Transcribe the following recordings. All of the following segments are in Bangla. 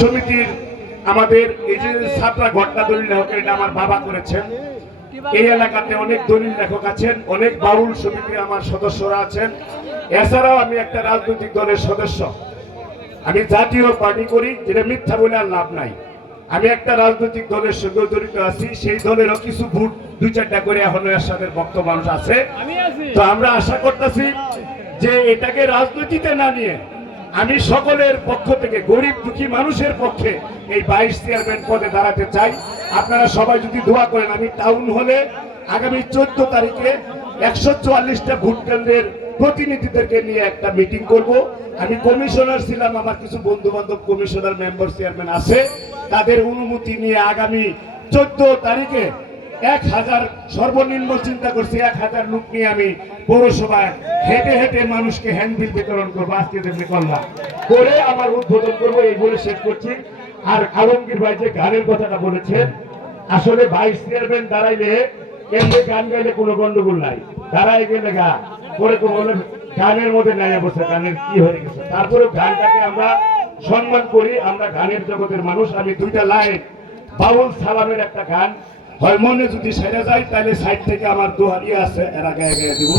সমিতির আমাদের এই যে ছাত্রা ঘটনা দলিল লেখক, এটা আমার বাবা করেছেন। এই এলাকাতে অনেক দলিল লেখক আছেন, অনেক বাউল সমিতির আমার সদস্যরা আছেন। এছাড়াও আমি একটা রাজনৈতিক দলের সদস্য, আমি জাতীয় পার্টি করি, যেটা মিথ্যা বলে আর লাভ নাই। আমি একটা রাজনৈতিক দলের সঙ্গে জড়িত আছি, সেই দলেরও কিছু ভোট দুই চারটা করে এখনো এর সাথে ভক্ত মানুষ আছে। তো আমরা আশা করতেছি যে এটাকে রাজনীতিতে না নিয়ে আমি সকলের পক্ষ থেকে গরিব দুঃখী মানুষের পক্ষে এই 22 চেয়ারম্যান পদে দাঁড়াতে চাই। আপনারা সবাই যদি দোয়া করেন, আমি টাউন হলে আগামী 14 তারিখে 144টা ভোট কেন্দ্রের প্রতিনিধিদেরকে নিয়ে একটা মিটিং করব। আমি কমিশনার ছিলাম, আমার কিছু বন্ধু বান্ধব কমিশনার মেম্বার চেয়ারম্যান আছে, তাদের অনুমতি নিয়ে আগামী 14 তারিখে 1000 সর্বনিম্ন চিন্তা করছি 1000 লোক নিয়ে আমি পৌরসভায় হেঁটে হেঁটে মানুষকে হ্যান্ডবিল বিতরণ করবো। আজকে যেমনি করলাম করে আমার উদ্বোধন করবো, এই বলে শেষ করছি। আর আলমগীর ভাই যে গানের কথাটা বলেছেন, আসলে 22 চেয়ারম্যান দাঁড়াইলে এমনি গান গাইলে কোনো গন্ডগোল নাই, দাঁড়াই গেলে গা পরে তো বলে গানের মধ্যে নাই বসে, গানের কি হয়ে গেছে। তারপরেও গানটাকে আমরা সম্মান করি, আমরা গানের জগতের মানুষ। আমি দুইটা লাইন বাউল সালামের একটা গান হয় মনে যদি সেরে যায়, তাহলে সাইড থেকে আমার দোহারি আছে, এরা গায়ে গায়ে দিব।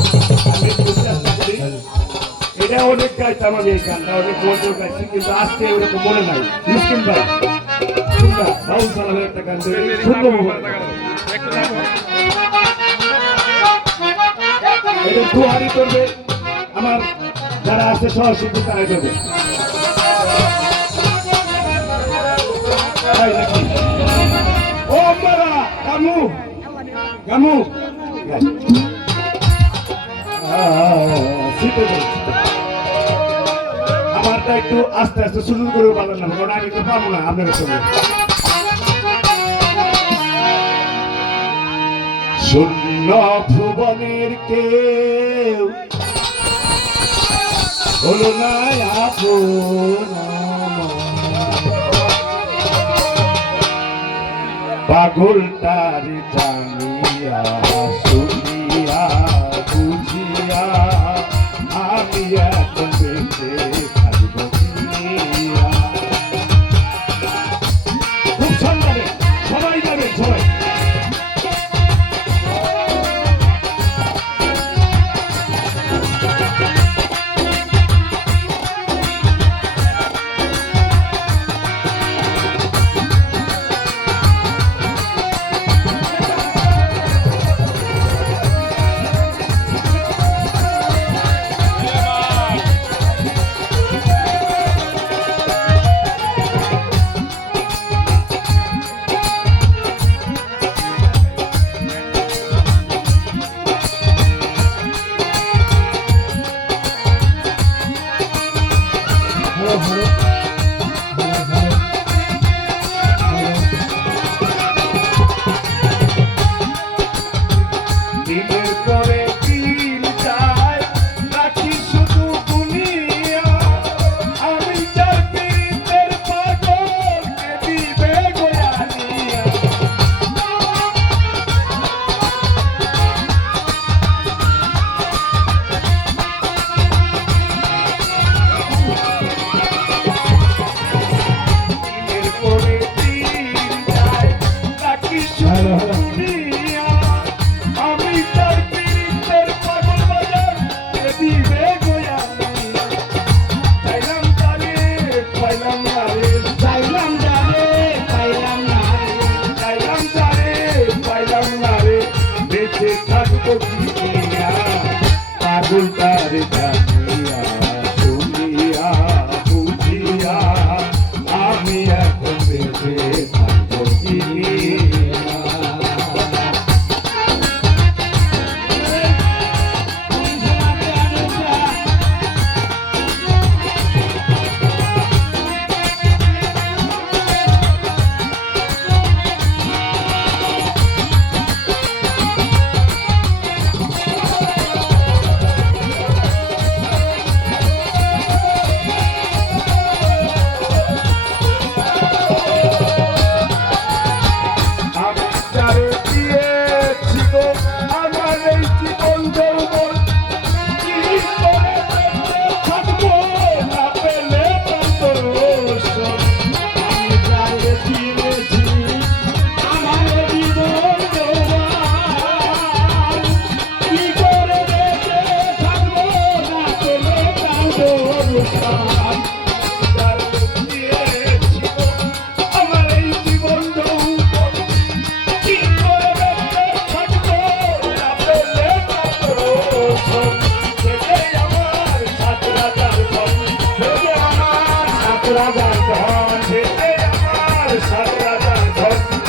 আমি চেষ্টা করি, এটা অনেক গাইতাম আমি, এই গানটা অনেক বছর গাইছি, কিন্তু আজকে ওরকম মনে নাই। মিসকিন ভাই বাউল সালামের একটা গান শুনবো, এটা দোহারি করবে আমার যারা আছে সহশিল্পী, তারাই করবে। ও মারা কামু কামু আমারটা একটু আস্তে আস্তে শুরু করে পাবেন না, কারণ আমি তো পাবো না আপনার সঙ্গে। শূন্য ভুবনের কেউ হলো না আপন, পাগলটার জানিয়া শুনিয়া বুঝিয়া আমি এখন বেঁচে থাকব কিয়া। খুব সন্ধানে সবাই যাবেন, সবাই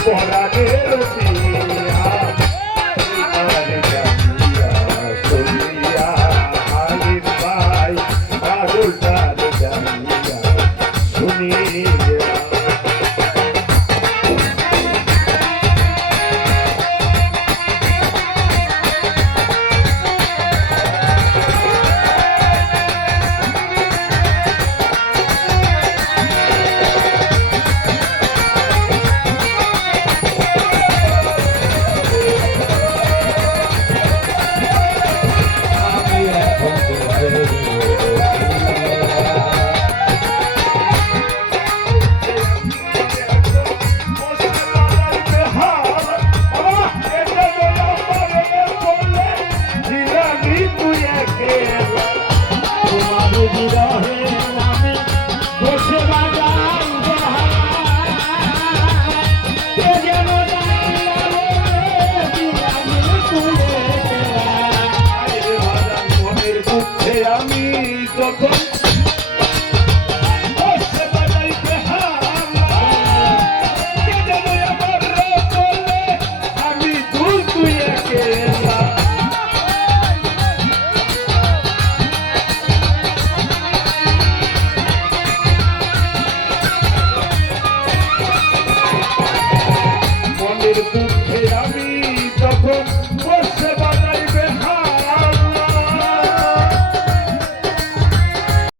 পরাণের